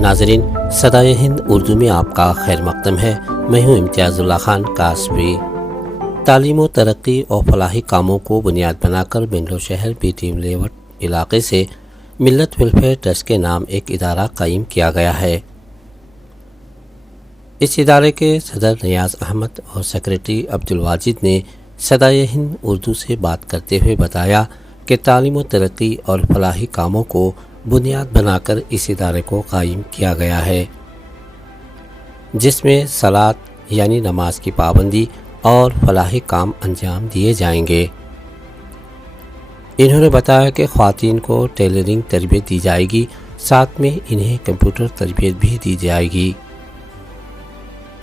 ناظرین، صدائے ہند اردو میں آپ کا خیر مقدم ہے۔ میں ہوں امتیاز اللہ خان کاسبی۔ تعلیم و ترقی اور فلاحی کاموں کو بنیاد بنا کر بنگلور شہر بی ٹی لیوٹ علاقے سے ملت ویلفیئر ٹرسٹ کے نام ایک ادارہ قائم کیا گیا ہے۔ اس ادارے کے صدر نیاز احمد اور سیکریٹری عبدالواجد نے صدائے ہند اردو سے بات کرتے ہوئے بتایا کہ تعلیم و ترقی اور فلاحی کاموں کو بنیاد بنا کر اس ادارے کو قائم کیا گیا ہے، جس میں صلاۃ یعنی نماز کی پابندی اور فلاحی کام انجام دیے جائیں گے۔ انہوں نے بتایا کہ خواتین کو ٹیلرنگ تربیت دی جائے گی، ساتھ میں انہیں کمپیوٹر تربیت بھی دی جائے گی۔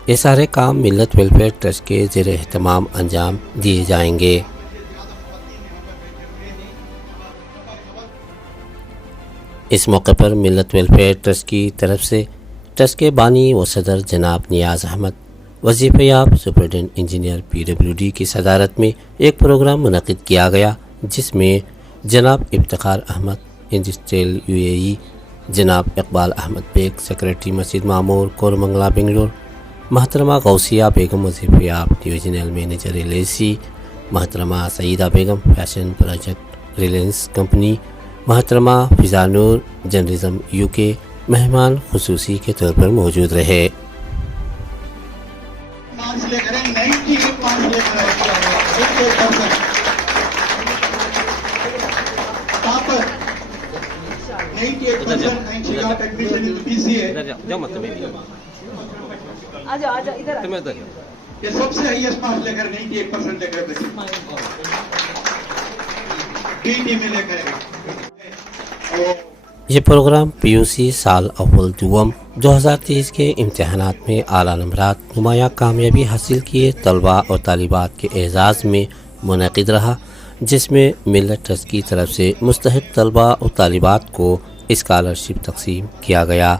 یہ سارے کام ملت ویلفیئر ٹرسٹ کے زیر اہتمام انجام دیے جائیں گے۔ اس موقع پر ملت ویلفیئر ٹرسٹ کی طرف سے ٹرسٹ کے بانی و صدر جناب نیاز احمد، وظیفہ یاب سپرنٹینڈنٹ انجینئر PWD کی صدارت میں ایک پروگرام منعقد کیا گیا، جس میں جناب افتخار احمد انڈسٹریل UAE، جناب اقبال احمد بیگ سیکریٹری مسجد معمور کورمنگلا بنگلور، محترمہ غوثیہ بیگم وظیفہ یاب ڈویژنل مینیجر LIC، محترمہ سعیدہ بیگم فیشن پروجیکٹ ریلائنس کمپنی، محترمہ فضا نور جرنلزم UK مہمان خصوصی کے طور پر موجود رہے۔ یہ سب سے ہائیسٹ مارکس لے کر 91% لے کر BT میں لے کر۔ یہ پروگرام PUC سال اول دوم 2023 کے امتحانات میں اعلیٰ نمرات نمایاں کامیابی حاصل کیے طلباء اور طالبات کے اعزاز میں منعقد رہا، جس میں ملت ٹرسٹ کی طرف سے مستحق طلباء اور طالبات کو اسکالرشپ تقسیم کیا گیا۔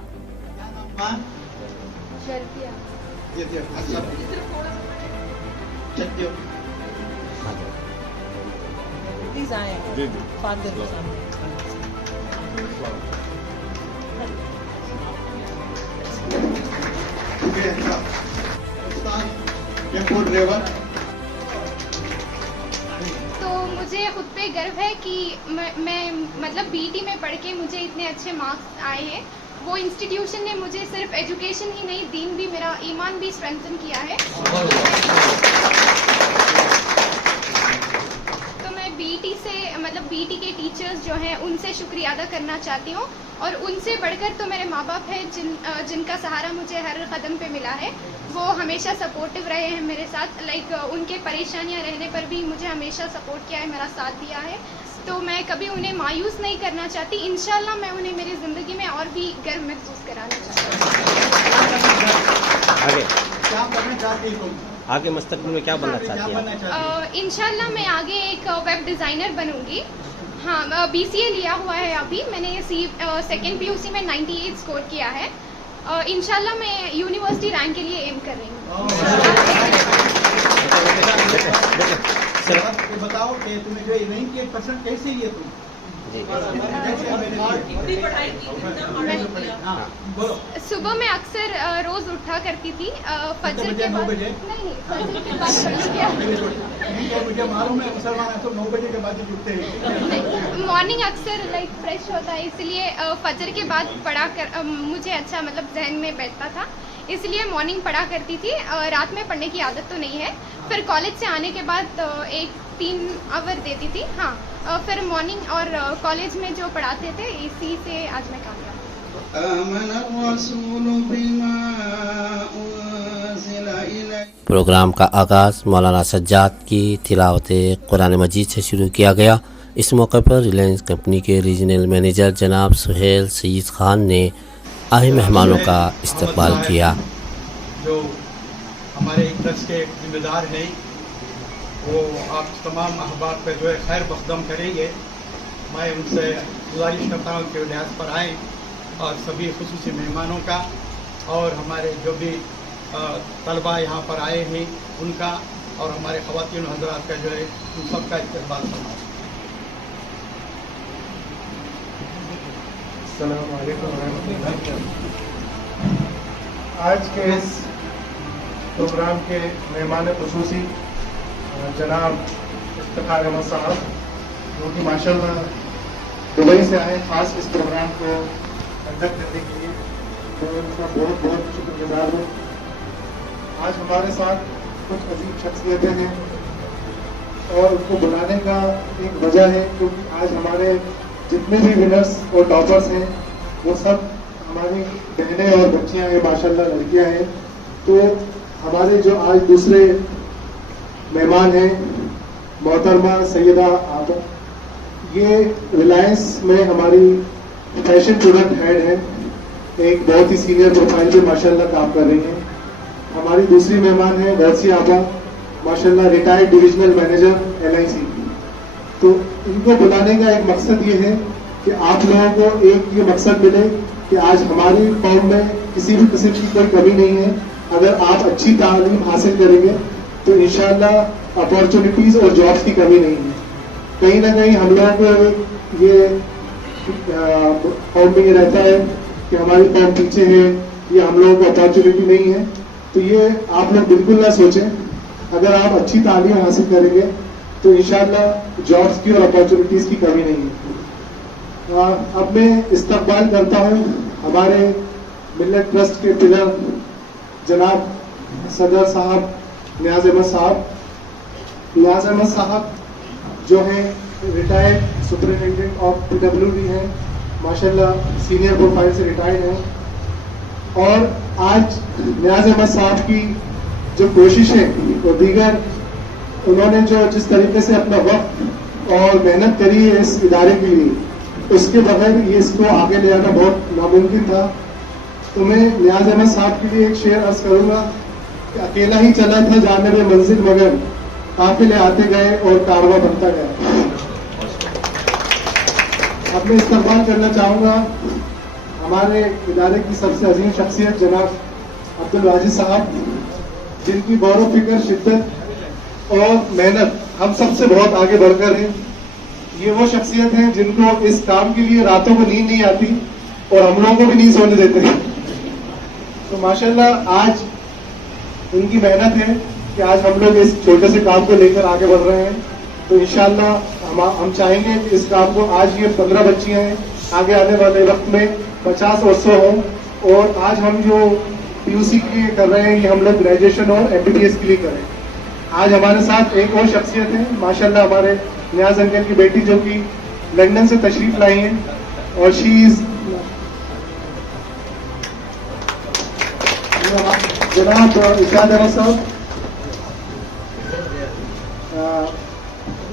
تو مجھے خود پہ گرو ہے کہ میں مطلب BT میں پڑھ کے مجھے اتنے اچھے مارکس آئے ہیں۔ وہ انسٹیٹیوشن نے مجھے صرف ایجوکیشن ہی نہیں، دین بھی، میرا ایمان بھی اسٹرینتھن کیا ہے۔ تو میں BT سے مطلب BT کے ٹیچرز جو ہیں ان سے شکریہ ادا کرنا چاہتی ہوں، اور ان سے بڑھ کر تو میرے ماں باپ ہیں جن کا سہارا مجھے ہر قدم پہ ملا ہے۔ وہ ہمیشہ سپورٹیو رہے ہیں میرے ساتھ، ان کے پریشانیاں رہنے پر بھی مجھے ہمیشہ سپورٹ کیا ہے، میرا ساتھ دیا ہے۔ تو میں کبھی انہیں مایوس نہیں کرنا چاہتی، انشاءاللہ میں انہیں میری زندگی میں اور بھی گرو محسوس کرانا چاہتی ہوں۔ آگے مستقبل میں کیا بننا چاہتی ہیں؟ انشاءاللہ میں آگے ایک ویب ڈیزائنر بنوں گی۔ ہاں، BCA لیا ہوا ہے ابھی میں نے، سیکنڈ PUC میں 98 اسکور کیا ہے۔ انشاءاللہ میں یونیورسٹی رینک کے لیے ایم کر رہی ہوں۔ بتاؤ کہ تمہیں جو 98% کیسے لیے تم؟ صبح میں اکثر روز اٹھا کرتی تھی، فجر کے بعد نہیں، فجر کے بعد مجھے معلوم ہے مسلمان ہیں تو 9 بجے کے بعد اٹھتے ہیں۔ مارننگ اکثر فریش ہوتا ہے، اس لیے فجر کے بعد پڑھا کر مجھے اچھا مطلب ذہن میں بیٹھتا تھا، اس لیے مارننگ پڑھا کرتی تھی۔ رات میں پڑھنے کی عادت تو نہیں ہے۔ پھر کالج سے آنے کے بعد 3 آور دیتی تھی، ہاں، پھر مارننگ اور کالج میں جو پڑھاتے تھے اسی سے آج میں کام کرتی ہوں۔ پروگرام کا آغاز مولانا سجاد کی تلاوت قرآن مجید سے شروع کیا گیا۔ اس موقع پر ریلائنس کمپنی کے ریجنل مینیجر جناب سہیل سعید خان نے آئے مہمانوں کا استقبال کیا۔ جو ہمارے ٹرسٹ کے ذمہ دار ہیں وہ آپ تمام احباب کا جو ہے خیر مقدم کریں گے۔ میں ان سے گزارش کرتا ہوں کہ لحاظ پر آئیں، اور سبھی خصوصی مہمانوں کا اور ہمارے جو بھی طلباء یہاں پر آئے ہیں ان کا، اور ہمارے خواتین و حضرات کا جو ہے ان سب کا استقبال کرنا۔ السلام علیکم ورحمۃ اللہ وبرکاتہ۔ آج کے اس پروگرام کے مہمان خصوصی جناب افتخار احمد صاحب، جو کہ ماشاء اللہ دبئی سے آئے خاص اس پروگرام کو کنڈکٹ کرنے کے لیے، تو ان کا بہت بہت شکر گزار ہوں۔ آج ہمارے ساتھ کچھ عظیم شخصیتیں ہیں اور ان کو بلانے کا ایک وجہ ہے کیونکہ آج ہمارے جتنے بھی ونرس اور ٹاپرس ہیں وہ سب ہماری بہنیں اور بچیاں ہیں، ماشاءاللہ لڑکیاں ہیں۔ تو ہمارے جو آج دوسرے مہمان ہیں محترمہ سیدہ آبا، یہ ریلائنس میں ہماری فیشن پروڈکٹ ہیڈ ہے، ایک بہت ہی سینئر پروفائل پہ ماشاءاللہ کام کر رہی ہیں۔ ہماری دوسری مہمان ہے غوثی آبا، ماشاءاللہ ریٹائرڈ ڈویژنل مینیجر LIC۔ تو ان کو بلانے کا ایک مقصد یہ ہے کہ آپ لوگوں کو ایک یہ مقصد ملے کہ آج ہماری قوم میں کسی بھی قسم کی کوئی کمی نہیں ہے۔ اگر آپ اچھی تعلیم حاصل کریں گے تو انشاءاللہ اپارچونیٹیز اور جابس کی کمی نہیں ہے۔ کہیں نہ کہیں ہم لوگوں کو یہ قوم میں یہ رہتا ہے کہ ہماری قوم پیچھے ہے یا ہم لوگوں کو اپارچونیٹی نہیں ہے، تو یہ آپ لوگ بالکل نہ سوچیں۔ اگر آپ اچھی تعلیم حاصل کریں گے تو انشاءاللہ جابس کی اور اپارچونیٹیز کی کمی نہیں ہے۔ اب میں استقبال کرتا ہوں ہمارے ملت ٹرسٹ کے پلر جناب صدر صاحب نیاز احمد صاحب۔ نیاز احمد صاحب جو ہیں ریٹائرڈ سپرنٹینڈنٹ آف PWD ہیں، ماشاءاللہ سینئر پروفائل سے ریٹائرڈ ہیں، اور آج نیاز احمد صاحب کی جو کوششیں اور دیگر انہوں نے جو جس طریقے سے اپنا وقت اور محنت کری ہے اس ادارے کے لیے، اس کے بغیر یہ اس کو آگے لے جانا بہت ناممکن تھا۔ تو میں نیاز احمد صاحب کے لیے ایک شعر عرض کروں گا کہ اکیلا ہی چلا تھا جانب منزل مگر قافلے آتے گئے اور کارواں بنتا گیا۔ اب میں استقبال کرنا چاہوں گا ہمارے ادارے کی سب سے عظیم شخصیت جناب عبدالواجد صاحب، جن کی غور و فکر، شدت اور محنت ہم سب سے بہت آگے بڑھ کر ہیں۔ یہ وہ شخصیت ہیں جن کو اس کام کے لیے راتوں کو نیند نہیں آتی اور ہم لوگوں کو بھی نہیں سونے دیتے۔ تو ماشاءاللہ آج ان کی محنت ہے کہ آج ہم لوگ اس چھوٹے سے کام کو لے کر آگے بڑھ رہے ہیں۔ تو انشاءاللہ ہم چاہیں گے کہ اس کام کو، آج یہ 15 بچیاں ہیں، آگے آنے والے وقت میں 50 اور 100 ہوں، اور آج ہم جو PUC کے لیے کر رہے ہیں یہ ہم لوگ گریجویشن اور MBBS کے لیے کریں۔ آج ہمارے ساتھ ایک اور شخصیت ہے ماشاءاللہ، ہمارے نیاز انکل کی بیٹی جو کہ لندن سے تشریف لائی ہیں، اور شی از جناب ارشاد احمد صاحب،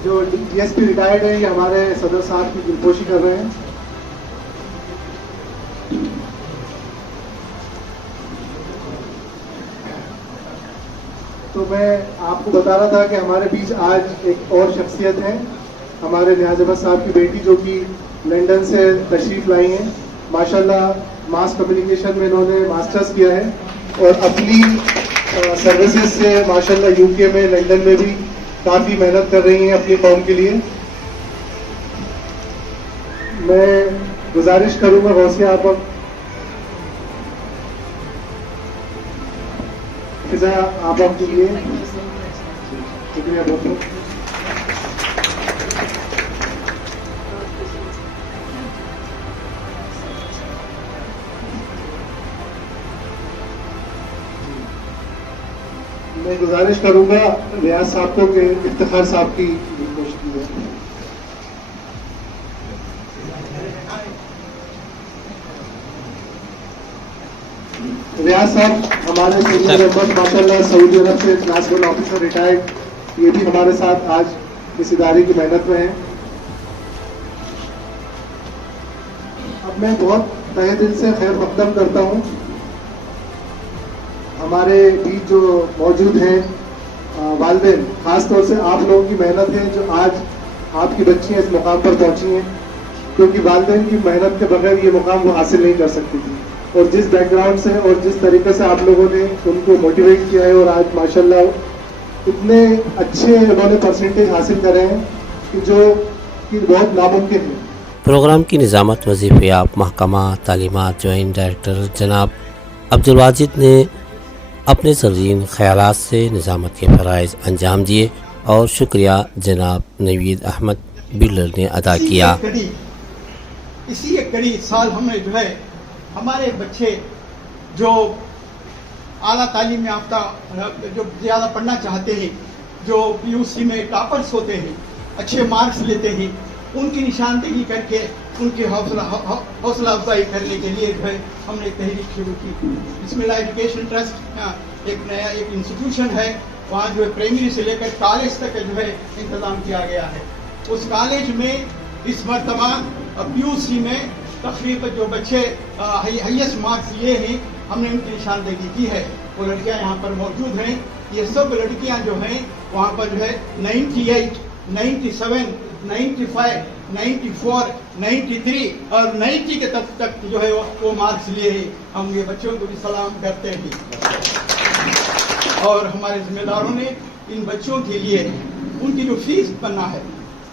جو DSP ریٹائرڈ ہے، یہ ہمارے صدر صاحب کی دلپوشی کر رہے ہیں۔ تو میں آپ کو بتا رہا تھا کہ ہمارے بیچ آج ایک اور شخصیت ہے، ہمارے نیاز احمد صاحب کی بیٹی جو کہ لندن سے تشریف لائی ہیں۔ ماشاءاللہ ماس کمیونیکیشن میں انہوں نے ماسٹرز کیا ہے اور اپنی سروسز سے ماشاءاللہ UK میں، لندن میں بھی کافی محنت کر رہی ہیں اپنی قوم کے لیے۔ میں گزارش کروں گا غوثیہ آپ فضا آپ کے لیے، شکریہ بہت بہت۔ میں گزارش کروں گا ریاض صاحب کو کہ افتخار صاحب کی کوشش کی ہے۔ ریاض صاحب ہمارے سینئر ممبر ماشاءاللہ سعودی عرب سے ٹرانسپورٹ آفیسر ریٹائرڈ، یہ بھی ہمارے ساتھ آج اس ادارے کی محنت میں ہیں۔ اب میں بہت تہہ دل سے خیر مقدم کرتا ہوں ہمارے بیچ جو موجود ہیں والدین، خاص طور سے آپ لوگوں کی محنت ہے جو آج آپ کی بچیاں اس مقام پر پہنچی ہیں، کیونکہ والدین کی محنت کے بغیر یہ مقام وہ حاصل نہیں کر سکتی تھی، اور جس بیک گراؤنڈ سے اور جس طریقے سے آپ لوگوں نے ان کو موٹیویٹ کیا ہے، اور آج ماشاءاللہ اتنے اچھے انہوں نے پرسنٹیج حاصل کرے ہیں کہ جو کہ بہت ناممکن ہے۔ प्रोग्राम की निज़ामत वजीफ़याब महकमा तालीमात जॉइंट डायरेक्टर जनाब अब्दुल-वाजिद ने अपने ज़रीन ख़यालात से निज़ामत के फ़राइज़ अंजाम दिए और शुक्रिया जनाब नवीद अहमद बिल्डर ने अदा किया। इसी एक कड़ी साल हमने जो है हमारे बच्चे जो आला तालीम याफ्ता जो ज़्यादा पढ़ना चाहते हैं, जो पीयूसी में टॉपर्स होते हैं, अच्छे मार्क्स लेते हैं, उनकी निशानदेही करके उनकी हौसला अफजाई करने के लिए जो है हमने एक तहरीक शुरू की। बिस्मिल्लाह एजुकेशन ट्रस्ट एक नया एक इंस्टीट्यूशन है, वहाँ जो है प्राइमरी से लेकर कॉलेज तक जो है इंतज़ाम किया गया है। उस कॉलेज में इस मरतबा पीयूसी में तकरीबन जो बच्चे हाईएस्ट मार्क्स लिए हैं हमने उनकी निशानदेही की है। वो लड़कियाँ यहाँ पर मौजूद हैं। ये सब लड़कियाँ जो हैं वहाँ पर जो है 98, 97, 95, 94, 93 और 90 के तक जो है वो मार्क्स लिए हैं। हम ये बच्चों को भी सलाम करते हैं और हमारे जिम्मेदारों ने इन बच्चों के लिए उनकी जो फीस बनना है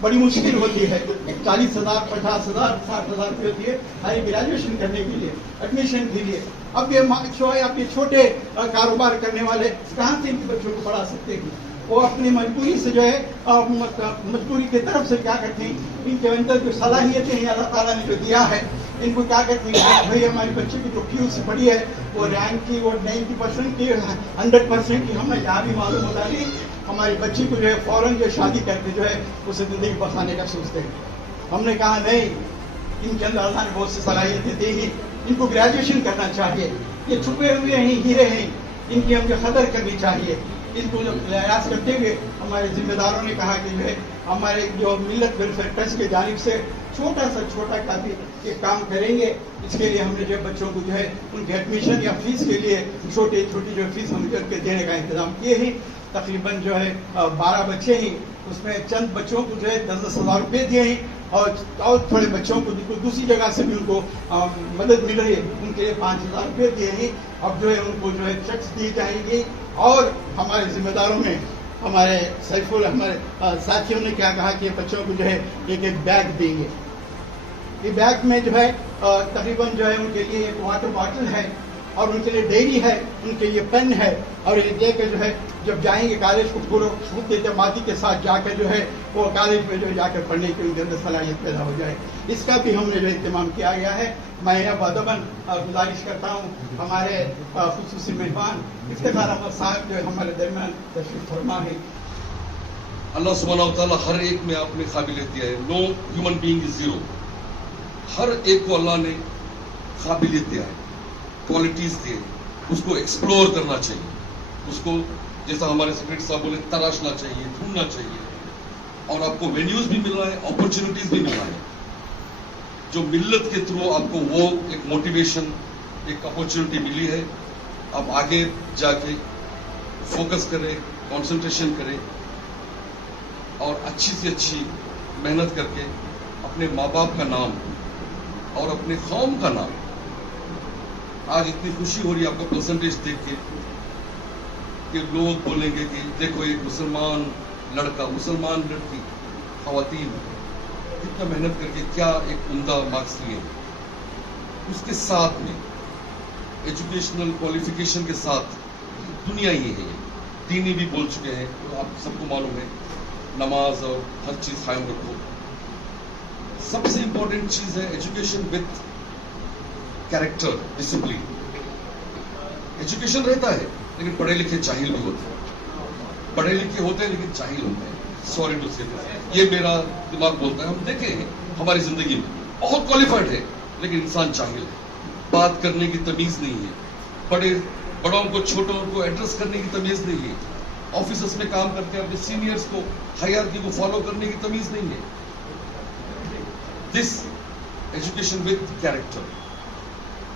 बड़ी मुश्किल होती है। 40,000, 50,000, 60,000 रुपये होती है हाई ग्रेजुएशन करने के लिए, एडमिशन के लिए। अब ये छोटे कारोबार करने वाले कहाँ से इनके बच्चों को पढ़ा सकते हैं? वो अपनी मजबूरी से जो है मजबूरी की तरफ से क्या करते हैं, इनके अंदर जो सलाहियतें हैं अल्लाह ताला ने जो दिया है इनको क्या करते हैं, भाई हमारे बच्चे की जो पीयूसी पढ़ी है वो रैंक की वो 90% की 100% की हमें यहाँ भी मालूम होता नहीं। हमारी बच्ची को जो है फौरन जो शादी करके जो है उसे ज़िंदगी बसाने का सोचते हैं। हमने कहा नहीं, इनके अंदर अल्लाह ने बहुत सी सलाहियतें दी हैं, इनको ग्रेजुएशन करना चाहिए। ये छुपे हुए हैं, हीरे हैं, इनकी हमें कदर करनी चाहिए। इनको जो प्रयास करते हुए हमारे जिम्मेदारों ने कहा कि जो है हमारे जो मिल्लत वेलफेयर ट्रस्ट की जानिब से छोटा का भी एक काम करेंगे। इसके लिए हमने जो बच्चों को जो है उनके एडमिशन या फीस के लिए छोटी जो फीस हम करके देने का इंतजाम किए हैं। तकरीबन जो है 12 बच्चे हैं, उसमें चंद बच्चों को जो है 10-10 हज़ार रुपये दिए हैं और थोड़े बच्चों को दूसरी जगह से भी उनको मदद मिल रही है, उनके लिए 5,000 रुपये दिए हैं। अब जो है उनको जो है चेक्स दिए जाएंगे और हमारे जिम्मेदारों ने हमारे सैफुल हमारे साथियों ने क्या कहा कि बच्चों को जो है एक बैग देंगे। ये बैग में जो है तकरीबन जो है उनके लिए एक वाटर बॉटल है और उनके लिए डायरी है, उनके लिए पेन है और ये लेकर जो है जब जाएंगे कॉलेज को पूरा खूब एतमादी के साथ जाकर जो है वो कॉलेज में जो है जाकर पढ़ने की उनके अंदर सलाहियत पैदा हो जाए। इसका भी हमने जो इंतजाम किया गया है। मैं अब अदबन गुजारिश करता हूँ हमारे खुसूसी मेहमान इफ्तिखार अहमद साहब जो हमारे दरमियान तशरीफ फरमा है। अल्लाह सुब्हानहू व तआला हर एक में आपने काबिलियत दिया है। No human being is zero. हर एक को अल्लाह ने काबिलियत दिया है, क्वालिटीज दिए, उसको एक्सप्लोर करना चाहिए, उसको जैसा हमारे सेक्रेटरी साहब बोले तराशना चाहिए, ढूंढना चाहिए। और आपको वेन्यूज भी मिल रहा है, अपॉर्चुनिटीज भी मिल रहा है। जो मिल्लत के थ्रू आपको वो एक मोटिवेशन, एक अपॉर्चुनिटी मिली है, आप आगे जाके फोकस करें, कंसंट्रेशन करें और अच्छी से अच्छी मेहनत करके अपने माँ बाप का नाम और अपने कौम का नाम। आज इतनी खुशी हो रही है आपका परसेंटेज देख के कि लोग बोलेंगे कि देखो एक मुसलमान लड़का, मुसलमान लड़की, खवातीन कितना मेहनत करके क्या एक उम्दा मार्क्स लिए। उसके साथ में एजुकेशनल क्वालिफिकेशन के साथ दुनिया ही है। दीनी भी बोल चुके हैं, तो आप सबको मालूम है, नमाज और हर चीज कायम रखो। सबसे इंपॉर्टेंट चीज है education with character, discipline. Education रहता है लेकिन पढ़े लिखे जाहिल भी होते हैं, पढ़े लिखे होते हैं लेकिन जाहिल होते हैं। सॉरी टू से ये मेरा दिमाग बोलता है। हम देखें हमारी जिंदगी में बहुत क्वालिफाइड है लेकिन इंसान जाहिल है, बात करने की तमीज नहीं है, बड़ों को छोटों को एड्रेस करने की तमीज नहीं है, ऑफिस में काम करके अपने सीनियर्स को हायरार्की को फॉलो करने की तमीज नहीं है। This education with character.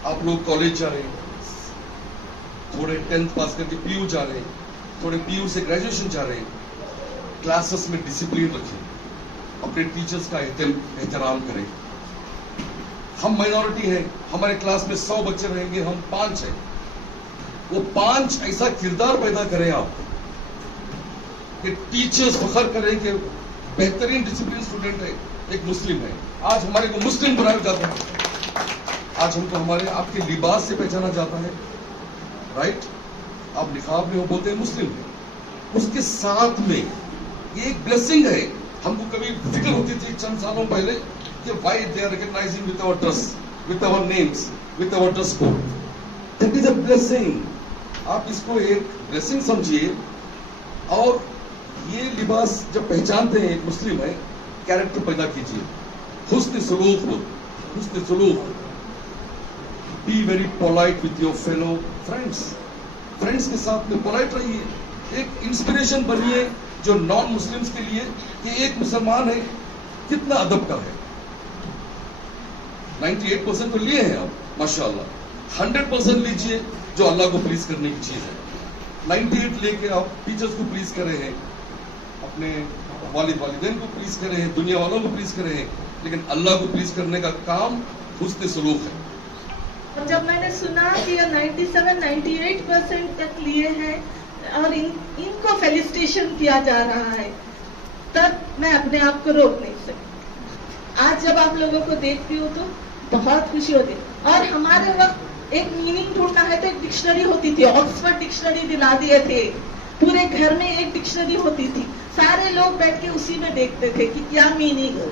आप लोग कॉलेज जा रहे हैं, थोड़े 10th पास करके पीयू जा रहे हैं, थोड़े पीयू से ग्रेजुएशन जा रहे हैं, क्लासेस में डिसिप्लिन रखें, अपने टीचर्स का एहतराम करें। हम माइनॉरिटी हैं, हमारे क्लास में 100 बच्चे रहेंगे, हम 5 हैं, वो 5 ऐसा किरदार पैदा करें आप कि टीचर्स फख्र करें कि बेहतरीन डिसिप्लिन स्टूडेंट है, एक मुस्लिम है। आज हमारे को मुस्लिम बनाया जाता है, आज हमको हमारे आपके लिबास से पहचाना जाता है, राइट? आप निकाब में हो बोलते हैं मुस्लिम है, उसके साथ में ये एक ब्लेसिंग है। हमको कभी फिक्र होती थी चंद सालों पहले कि why they are recognising with our dress, with our names, with our dress code. That is a blessing. आप इसको एक ब्लेसिंग समझिए। और ये लिबास जब पहचानते हैं एक मुस्लिम है, कैरेक्टर पैदा कीजिए, हुस्न सलूक हो, हुस्न सलूक। Be very polite with your fellow friends, friends के साथ में पोलाइट रहिए। एक इंस्पिरेशन बनिए जो नॉन मुस्लिम्स के लिए कि एक मुसलमान है कितना अदब का है। 98% तो लिए हैं आप माशाल्लाह, 100% लीजिए जो अल्लाह को प्लीज करने की चीज है। 98 लेके आप टीचर्स को प्लीज कर रहे हैं, अपने वालिदैन को प्लीज कर रहे हैं, दुनिया वालों को प्लीज कर रहे हैं, लेकिन अल्लाह को प्लीज करने का काम हुस्न सलूक है। और जब मैंने सुना कि ये 97-98% तक लिए हैं और इनको फेलिसिटेशन किया जा रहा है, तब मैं अपने आप को रोक नहीं सकती। आज जब आप लोगों को देखती हूँ तो बहुत खुशी होती है। और हमारे वक्त एक मीनिंग ढूंढना है तो एक डिक्शनरी होती थी, ऑक्सफोर्ड डिक्शनरी दिला दिए थे, पूरे घर में एक डिक्शनरी होती थी, सारे लोग बैठ के उसी में देखते थे कि क्या मीनिंग है।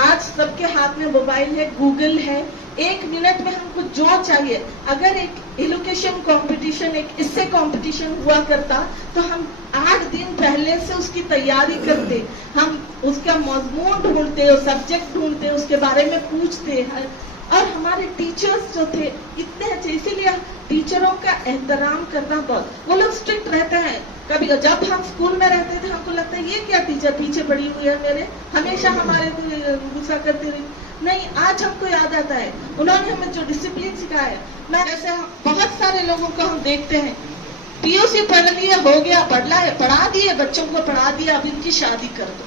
आज सबके हाथ में मोबाइल है, गूगल है, एक मिनट में हमको जो चाहिए। अगर एक एलोकेशन कंपटीशन, एक इससे कंपटीशन हुआ करता तो हम 8 दिन पहले से उसकी तैयारी करते, हम उसका मजमून ढूंढते, सब्जेक्ट ढूंढते, उसके बारे में पूछते हैं। और हमारे टीचर्स जो थे इतने अच्छे, इसीलिए टीचरों का एहतराम करना बहुत, वो लोग स्ट्रिक्ट रहते हैं। कभी जब हम स्कूल में रहते थे हमको लगता है ये क्या टीचर पीछे पड़ी हुई है मेरे, हमेशा हमारे को गुस्सा करते रही। नहीं, आज हमको याद आता है उन्होंने हमें जो डिसिप्लिन सिखाया है। मैं जैसे बहुत सारे लोगों को हम देखते हैं पीयूसी पढ़ लिए, हो गया, पढ़ा दिए, बच्चों को पढ़ा दिया, अब इनकी शादी कर दो।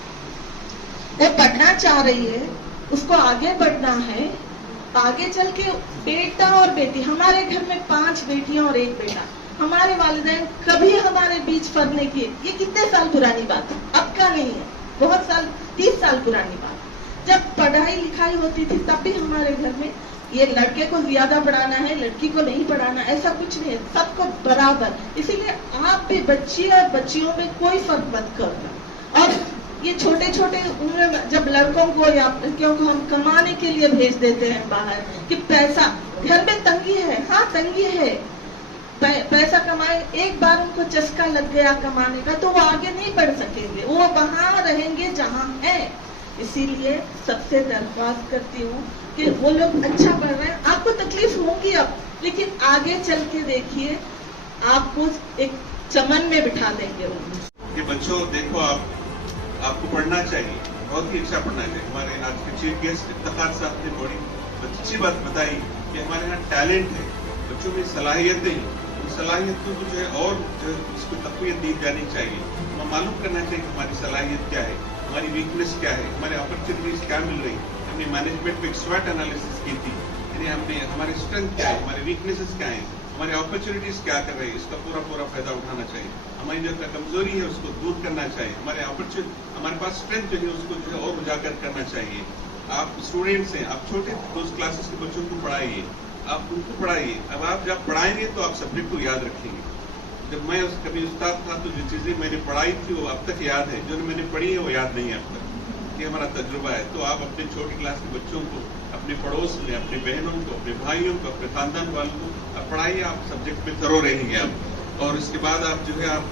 वो पढ़ना चाह रही है, उसको आगे बढ़ना है, आगे चल के बेटा और बेटी, हमारे घर में 5 बेटियां और 1 बेटा, हमारे वालिदैन कभी हमारे बीच फर्क नहीं किए। ये कितने साल पुरानी बात है, अब का नहीं है, बहुत साल, 30 साल पुरानी बात। जब पढ़ाई लिखाई होती थी तब भी हमारे घर में ये लड़के को ज्यादा पढ़ाना है, लड़की को नहीं पढ़ाना, ऐसा कुछ नहीं है, सबको बराबर। इसीलिए आप भी बच्ची और बच्चियों में कोई फर्क मत करना। और ये छोटे छोटे उम्र में जब लड़कों को या लड़कियों को हम कमाने के लिए भेज देते हैं बाहर कि पैसा, घर में तंगी है, हाँ तंगी है, पैसा कमाए, एक बार उनको चस्का लग गया कमाने का तो वो आगे नहीं बढ़ सकेंगे, वो वहां रहेंगे जहां है। इसीलिए सबसे दरख्वास्त करती हूँ कि वो लोग अच्छा पढ़ रहे हैं, आपको तकलीफ होगी अब, लेकिन आगे चल के देखिए आपको एक चमन में बिठा देंगे वो। ये बच्चों देखो, आपको पढ़ना चाहिए, बहुत ही अच्छा पढ़ना चाहिए। हमारे आज के चीफ गेस्ट इफ्तिखार साहब ने बड़ी अच्छी बात बताई कि हमारे यहाँ टैलेंट है, बच्चों में सलाहियतें हैं, उन सलाहियतों को जो है और जो है उसको तक़वियत दी जानी चाहिए। हमें मालूम करना चाहिए कि हमारी सलाहियत क्या है, हमारी वीकनेस क्या है, हमारे अपॉर्चुनिटीज क्या मिल रही। हमने मैनेजमेंट में एक स्वॉट एनालिसिस की थी, यानी हमने हमारी स्ट्रेंथ क्या है, हमारे वीकनेसेस क्या है, हमारे अपॉर्चुनिटीज क्या कर रहे हैं, इसका पूरा फायदा उठाना चाहिए। हमारी जो कमजोरी है उसको दूर करना चाहिए, हमारे पास स्ट्रेंथ जो है उसको जो है और उजागर करना चाहिए। आप स्टूडेंट्स हैं, आप छोटे 2 क्लासेस के बच्चों को पढ़ाइए, आप उनको पढ़ाइए। अब आप जब पढ़ाएंगे तो आप सब्जेक्ट को याद रखेंगे। जब मैं कभी उस्ताद था तो जो चीजें मैंने पढ़ाई थी वो अब तक याद है, जो मैंने पढ़ी है वो याद नहीं है अब तक। ये हमारा तजुर्बा है। तो आप अपने छोटी क्लास के बच्चों को, अपने पड़ोस में, अपने बहनों को, अपने भाइयों को, अपने खानदान वालों को आप पढ़ाइए, आप सब्जेक्ट में थरो रहेंगे आप। और इसके बाद आप जो है आप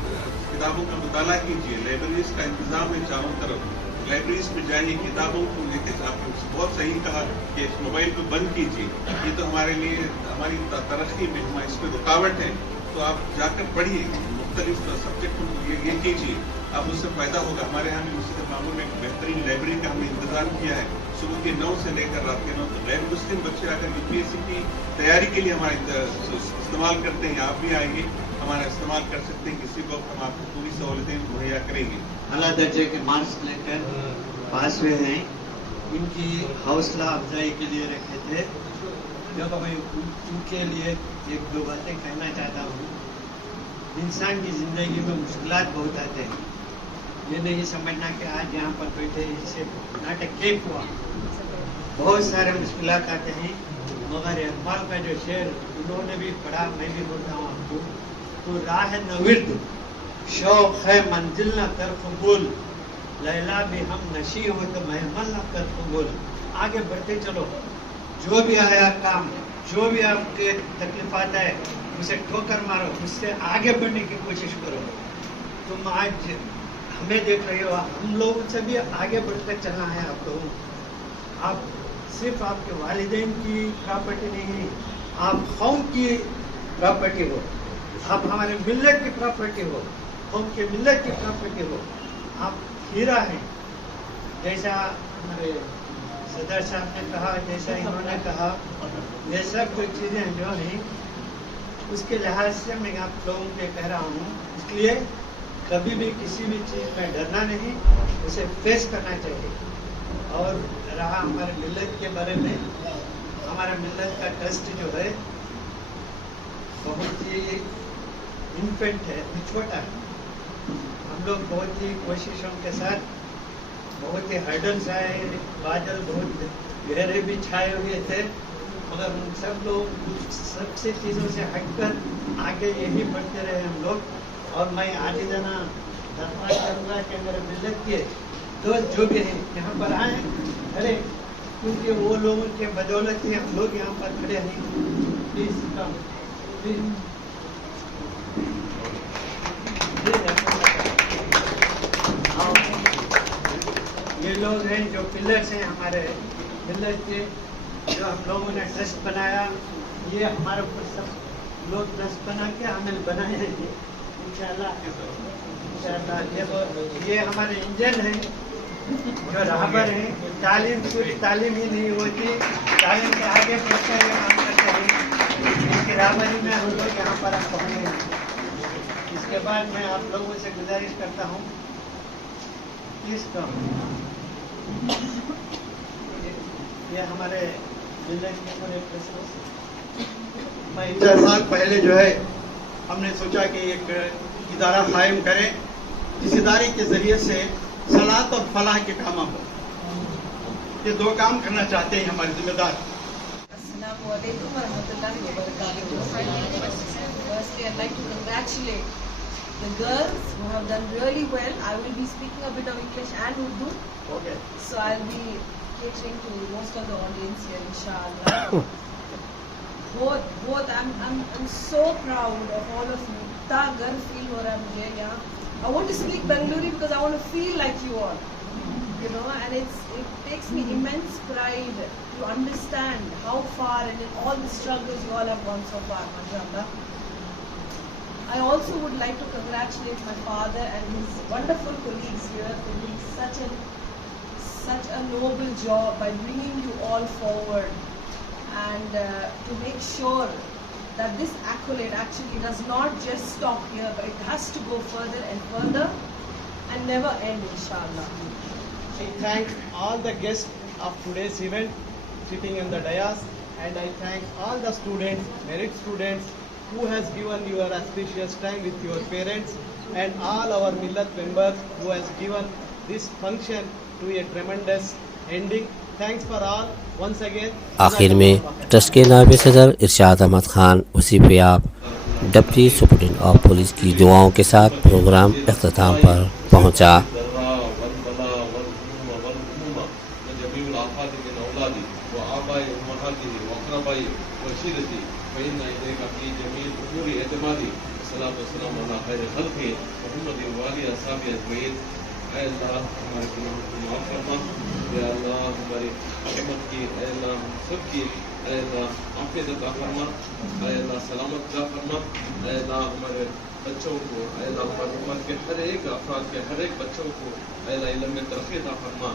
किताबों का मुताला कीजिए, लाइब्रेरीज का इंतजाम है चारों तरफ, लाइब्रेरीज में जाइए, किताबों को लेकर। आपने बहुत सही कहा कि इस मोबाइल को बंद कीजिए, ये तो हमारे लिए, हमारी तरक्की में हमारी इस पर रुकावट है। तो आप जाकर पढ़िए, मुख्तलिफ सब्जेक्ट को ये कीजिए, आप उससे फायदा होगा। हमारे यहाँ भी उसी मामले में एक बेहतरीन लाइब्रेरी का हमने इंतजाम किया है, सुबह के 9 से लेकर रात के 9 तक। गैर मुस्लिम बच्चे अगर यूपीएससी की तैयारी के लिए हमारा इस्तेमाल करते हैं, आप भी आएंगे, हमारा इस्तेमाल कर सकते हैं, किसी वक्त हम आपको पूरी सहूलतें मुहैया करेंगे। अला दर्जे के मार्क्स लेकर पास हुए हैं, इनकी हौसला अफजाई के लिए रखे थे। जब मैं उनके लिए 1-2 बातें कहना चाहता हूँ। इंसान की ज़िंदगी में मुश्किलात बहुत आते हैं, ये नहीं समझना कि आज यहाँ पर बैठे इससे नाटक केक हुआ। बहुत सारे मुश्किलात आते हैं, मगर इकबाल का जो शेर उन्होंने भी पढ़ा, मैं भी बोलता हूँ आपको, तो राह नविर्द शौक है मंजिल न कर कबूल, लैला भी हम नशी हो तो महमल न कर कबूल। आगे बढ़ते चलो, जो भी आया काम, जो भी आपके तकलीफात है उसे ठोकर मारो, उससे आगे बढ़ने की कोशिश करो। तुम आज हमें देख रहे हो, हम लोगों से भी आगे बढ़कर चलना है आप लोगों। आप सिर्फ आपके वालिदैन की प्रॉपर्टी नहीं, आप कौम की प्रॉपर्टी हो, आप हमारे मिल्लत की प्रॉपर्टी हो, कौम के मिल्लत की प्रॉपर्टी हो। आप हीरा हैं, जैसा हमारे सदर साहब ने कहा, जैसा इन्होंने कहा, ये सब जो चीज़ें जो हैं उसके लिहाज से मैं आप लोगों के कह रहा हूँ। इसलिए कभी भी किसी भी चीज़ में डरना नहीं, उसे फेस करना चाहिए। और रहा हमारे मिल्लत के बारे में, हमारा मिल्लत का ट्रस्ट जो है बहुत ही इन्फेंट है, छोटा है। हम लोग बहुत ही कोशिशों के साथ, बहुत ही हर्डल्स आए, बादल बहुत गहरे भी छाए हुए थे, मगर उन सब लोग सबसे चीज़ों से हटकर आगे यही बढ़ते रहे हम लोग। और मैं आजीजाना दरख्वास्त करूँगा कि मेरे मिल्लत के दोस्त जो भी हैं यहाँ पर आए खड़े, क्योंकि वो लोगों के बदौलत ही हम लोग यहाँ पर खड़े हैं। Please come, please. ये लोग हैं जो पिलर्स हैं हमारे मिल्लत के, जो हम लोगों ने ट्रस्ट बनाया। ये हमारे ऊपर सब लोग ट्रस्ट बना के हमें बनाए हैं इंशाल्लाह। ये हमारे इंजन हैं जो राहबर हैं। तालीम सिर्फ तालीम ही नहीं होती, तालीम के आगे बढ़कर ये काम करते हैं। इसकी राहबरी में हम लोग यहाँ पर आप पहुँचे हैं। इसके बाद मैं आप लोगों से गुजारिश करता हूँ, प्लीज कम। ये हमारे मिल्लत के पूरे मैं 4 साल पहले जो है हमने सोचा कि एक इदारा कायम करें, जिस इदारे के जरिए से सलात और फलाह के काम हो। ये 2 काम करना चाहते हैं हमारे जिम्मेदार। Assalamualaikum warahmatullahi wabarakatuh. Firstly, I'd like to congratulate the girls who have done really well. I will be speaking a bit of English and Urdu, Okay. so I'll be catering to most of the audience here, inshallah. both I'm so proud of all of you. इतना गर्व feel हो रहा है मुझे यहाँ. I want to speak Bengali because I want to feel like you all, you know, and it takes me immense pride to understand how far and in all the struggles you all have gone so far, mashallah. I also would like to congratulate my father and his wonderful colleagues here for doing such a noble job by bringing you all forward and to make sure that this accolade actually does not just stop here, but it has to go further and further and never end, inshallah. I thank all the guests of today's event sitting in the dais, and I thank all the students, merit students, who has given your auspicious time with your parents, and all our Millat members who has given this function to a tremendous ending. Thanks for all once again. आखिर में trust के नायब सदर इरशाद अहमद खान वसीफ़याब deputy superintendent of police की दुआओं के साथ प्रोग्राम इख्तिताम पर पहुंचा। हमारे गुनाहों को माफ़ फरमा, या अल्लाह हमारी रहमत की, ऐ अल्लाह हम सब की, ऐ अल्लाह आफियत अता फरमा, ऐ अल्लाह सलामत अता फरमा, ऐ अल्लाह हमारे बच्चों को, ऐ अल्लाह हमारी उम्मत के हर एक अफराद के हर एक बच्चों को, ऐ अल्लाह इल्म में तरक्की अता फरमा।